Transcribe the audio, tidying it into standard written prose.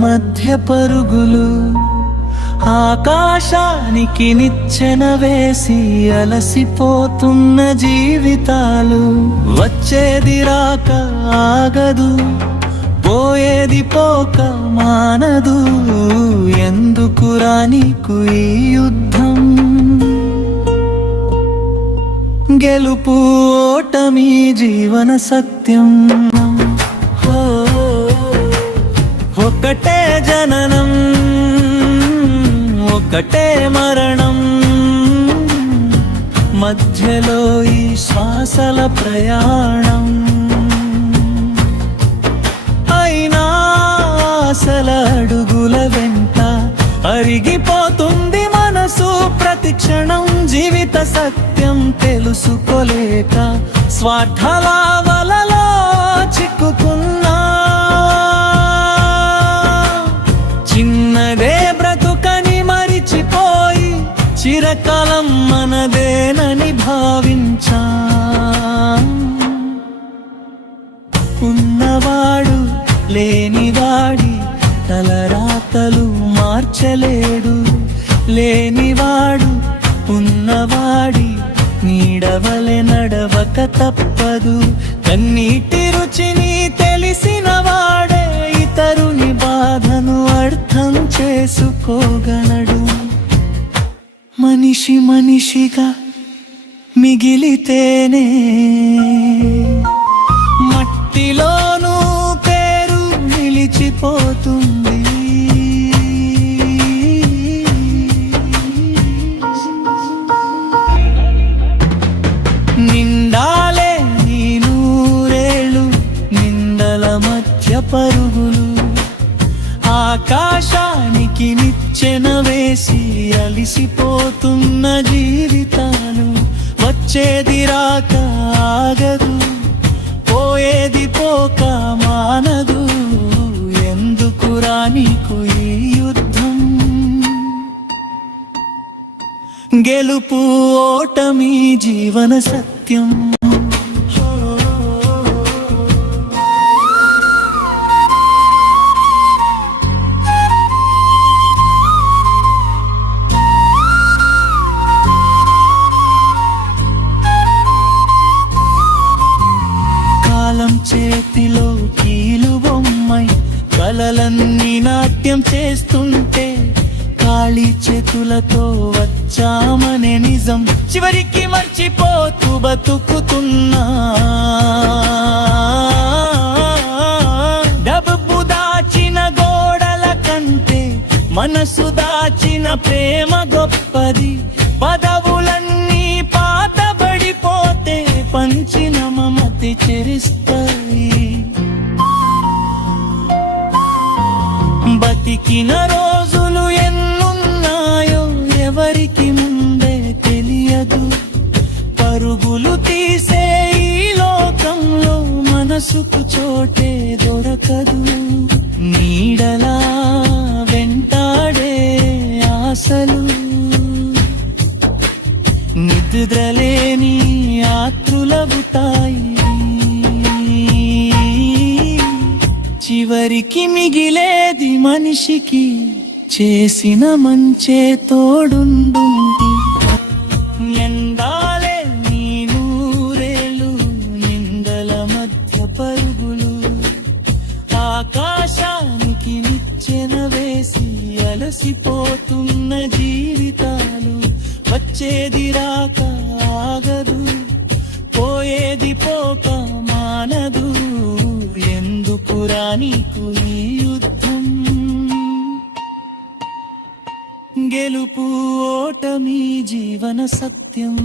మధ్య పరుగులు, ఆకాశానికి నిచ్చెన వేసి అలసిపోతున్న జీవితాలు. వచ్చేది రాక ఆగదు, పోయేది పోక మానదు, ఎందుకురా నీకు ఈ యుద్ధం? గెలుపు ఓటమి జీవన సత్యం. ఒకటే జననం, ఒకటే మరణం, మధ్యలో ఈ శ్వాసల ప్రయాణం. అయినా ఆశల అడుగుల వెంట అరిగిపోతుంది మనసు ప్రతి క్షణం. జీవిత సత్యం తెలుసుకోలేక స్వార్థాల వలలో చిక్కుకున్నా, చిన్నదే బ్రతుకని మరిచిపోయి చిరకాలం మనదేనని భావించా. ఉన్నవాడు లేనివాడి తలరాతలు మార్చలేడు, లేనివాడు ఉన్నవాడి నీడవలె నడవక తప్పదు. కన్నీటి రుచిని తెలిసిన వాడే ఇతరుని బాధను అర్థం చేసుకోగలడు. మనిషి మనిషిగా మిగిలితేనే మట్టిలోనూ పేరు నిలిచిపోతుంది. నిండాలే నీ నూరేళ్ళు నిందల మధ్య పరుగులు, ఆకాశానికి నిచ్చెన వేసి అలిసిపోతున్న జీవితాలు. వచ్చేది రాక ఆగదు, పోయేది పోక మానదు, ఎందుకురా నీకు ఈ యుద్ధం? గెలుపు ఓటమి జీవన సత్యం. కాలం చేతిలో కీలు బొమ్మై కలలన్నీ నాట్యం చేస్తుంటే, ఖాళీ చేతులతో వచ్చామనే నిజం చివరికి మర్చిపోతూ బతుకుతున్నా. డబ్బు దాచిన గోడల కంటే మనసు దాచిన ప్రేమ గొప్పది. పదవులన్నీ పాతబడిపోతే పంచిన మమతి చెరిస్తాయి. బతికిన రోజులు ఎన్నున్నాయో ఎవరికి ముందే తెలియదు. పరుగులు తీసే ఈ లోకంలో మనసుకు చోటే దొరకదు. నీడలా వెంటాడే ఆశలు, నిద్రలేని ఆత్రులవుతాయి. చివరికి మిగిలేది మనిషికి చేసిన మంచే తోడుండుంది. ఎండాలే నీ నూరేళ్ళు నిందల మధ్య పరుగులు, ఆకాశానికి నిచ్చెన వేసి అలసిపోతున్న జీవితాలు. వచ్చేది రాక ఆగదు, పోయేది పోక మానదు, ఎందుకురా నీకు ఈ యుద్ధం? గెలుపు ఓటమి జీవన సత్యం.